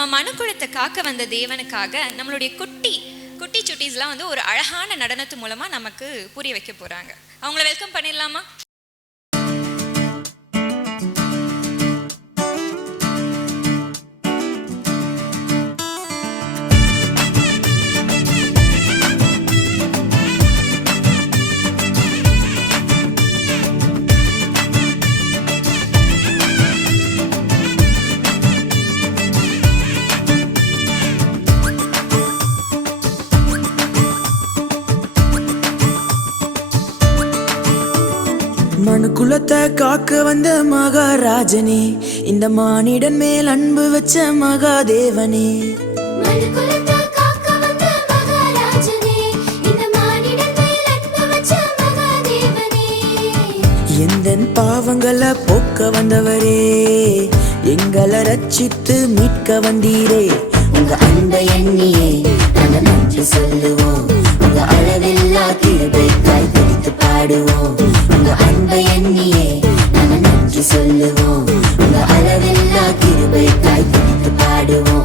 நம்ம மனுக்குலத்தை காக்க வந்த தேவனுக்காக நம்மளுடைய குட்டி சுட்டீஸ்லாம் வந்து ஒரு அழகான நடனத்து மூலமா நமக்கு புரிய வைக்க போறாங்க. அவங்கள வெல்கம் பண்ணிடலாமா? மனுக்குலத்தை காக்க வந்த மகாராஜனே, இந்த மானிடன் மேல் அன்பு வச்ச மகாதேவனே. எந்தன் பாவங்களை போக்க வந்தவரே, எங்களை ரட்சித்து மீட்க வந்தீரே. உங்க அன்பை எண்ணியே நாங்கள் நன்றி சொல்லுவோம். உங்க அளவில்லா கிருபைக்காய் துதித்து பாடுவோம். உங்க அன்பை எண்ணியே நாங்கள் நன்றி சொல்லுவோம். உங்க அளவில்லா கிருபைக்காய் துதித்து பாடுவோம்.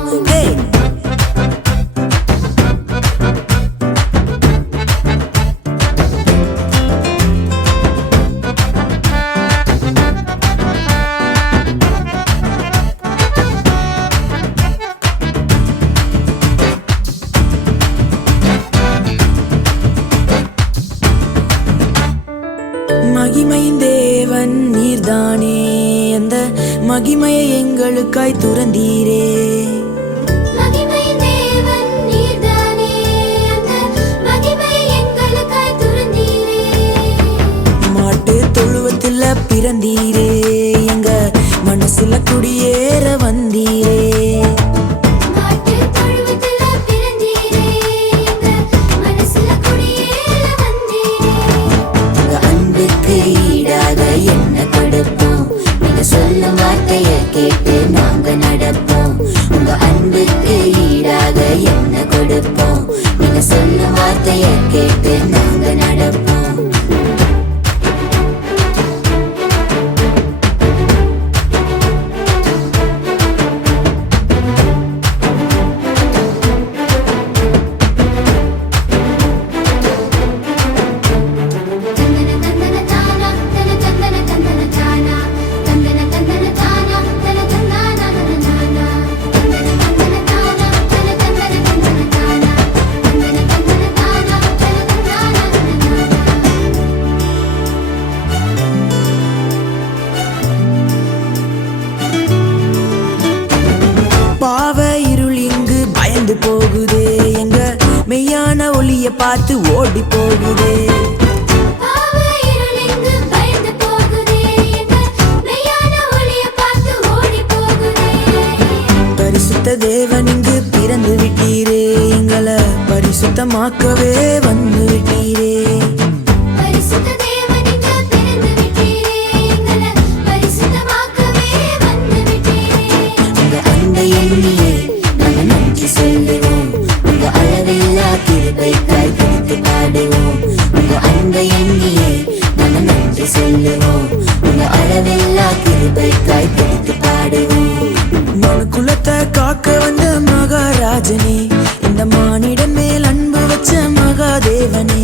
மகிமையின் தேவன் நீர்தானே, அந்த மகிமையை எங்களுக்காய் துறந்தீரே. மாட்டு தொழுவத்தில் பிறந்தீரே, எங்க மனசுல குடியேற வந்தீரே. சொல்லும் வார்த்தையை கேட்டு நாங்க நடப்போம். உங்க அன்புக்கு ஈடாக என்ன கொடுப்போம்? நீங்க சொல்லும் வார்த்தையை கேட்டு நாங்க நடப்போம். பாவ இருள் இங்கு பயந்து போகுதே, எங்க மெய்யான ஒளிய பார்த்து ஓடி போகுதே. பரிசுத்த தேவன் இங்கு பிறந்து விட்டீரே, எங்களை பரிசுத்தமாக்கவே வந்து விட்டீரே. சொல்லுவோம். உங்க அளவில்லா கிருபைக்காய் துதித்து பாடுவோம். உங்க அன்பை எண்ணியே நாங்கள் நன்றி சொல்லுவோம். உங்க அளவில்லா கிருபைக்காய் துதித்து பாடுவோம். மனுக்குலத்தை காக்க வந்த மகாராஜனே, இந்த மானிடன் மேல் அன்பு வச்ச மகாதேவனே.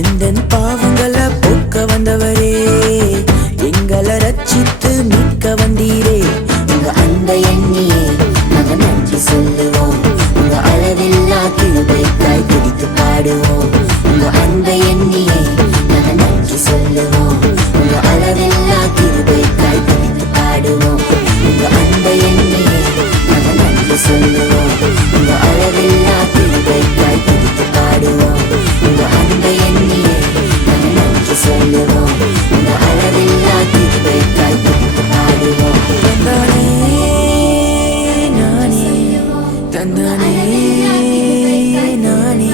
எந்தன் பாவங்களை போக்க வந்தவரே, எங்களை ரட்சித்து மீட்க வந்தீரே. உங்க அன்பை எண்ணியே நாங்கள் நன்றி சொல்லுவோம். உங்க அளவில்லா கிருபைக்காய் துதித்து பாடுவோம். உங்க அன்பை எண்ணியே நாங்கள் நன்றி சொல்லுவோம். உங்க அளவில்லா கிருபைக்காய் துதித்து பாடுவோம். உங்க அன்பை எண்ணியே நாங்கள் நன்றி சொல்லுவோம். உங்க அளவில்லா கிருபைக்காய் துதித்து பாடுவோம். உங்க அன்பை எண்ணியே நாங்கள் நன்றி சொல்லுவோம். உங்க அளவில்லா கிருபைக்காய் துதித்து பாடுவோம். தந்தானே நானே, தந்தானே நானே,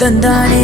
தந்தானே